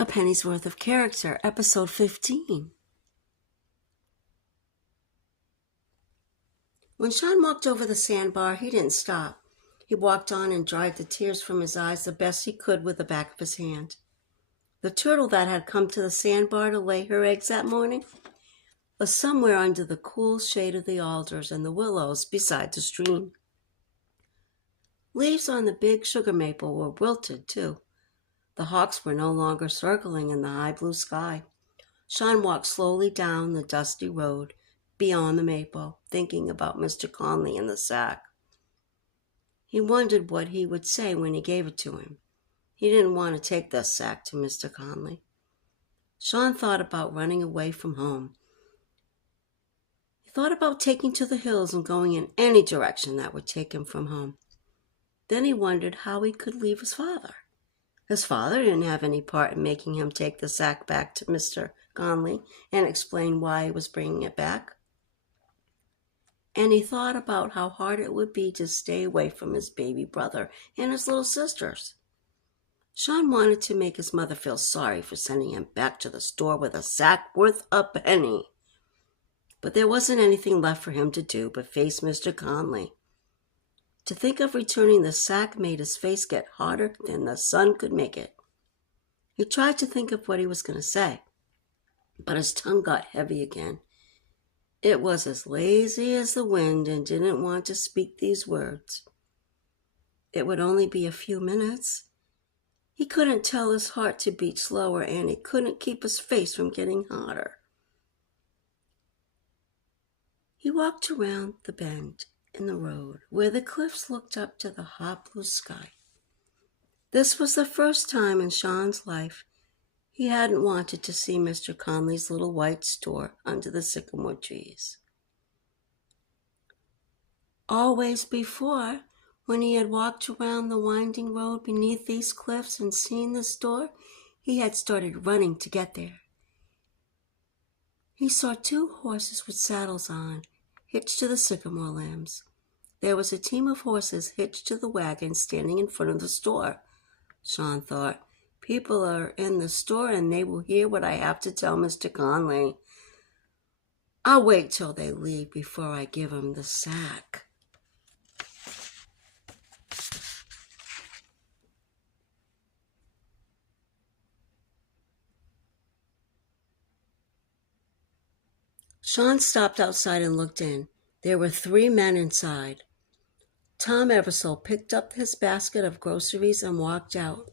A Penny's Worth of Character, Episode 15. When Sean walked over the sandbar, he didn't stop. He walked on and dried the tears from his eyes the best he could with the back of his hand. The turtle that had come to the sandbar to lay her eggs that morning was somewhere under the cool shade of the alders and the willows beside the stream. Leaves on the big sugar maple were wilted, too. The hawks were no longer circling in the high blue sky. Sean walked slowly down the dusty road beyond the maple, thinking about Mr. Conley and the sack. He wondered what he would say when he gave it to him. He didn't want to take the sack to Mr. Conley. Sean thought about running away from home. He thought about taking to the hills and going in any direction that would take him from home. Then he wondered how he could leave his father. His father didn't have any part in making him take the sack back to Mr. Conley and explain why he was bringing it back. And he thought about how hard it would be to stay away from his baby brother and his little sisters. Sean wanted to make his mother feel sorry for sending him back to the store with a sack worth a penny. But there wasn't anything left for him to do but face Mr. Conley. To think of returning the sack made his face get hotter than the sun could make it. He tried to think of what he was going to say, but his tongue got heavy again. It was as lazy as the wind and didn't want to speak these words. It would only be a few minutes. He couldn't tell his heart to beat slower, and he couldn't keep his face from getting hotter. He walked around the bend in the road where the cliffs looked up to the hot blue sky. This was the first time in Sean's life he hadn't wanted to see Mr. Conley's little white store under the sycamore trees. Always before, when he had walked around the winding road beneath these cliffs and seen the store, he had started running to get there. He saw two horses with saddles on, hitched to the sycamore limbs. There was a team of horses hitched to the wagon standing in front of the store. Sean thought, people are in the store and they will hear what I have to tell Mr. Conley. I'll wait till they leave before I give him the sack. Sean stopped outside and looked in. There were 3 men inside. Tom Eversole picked up his basket of groceries and walked out.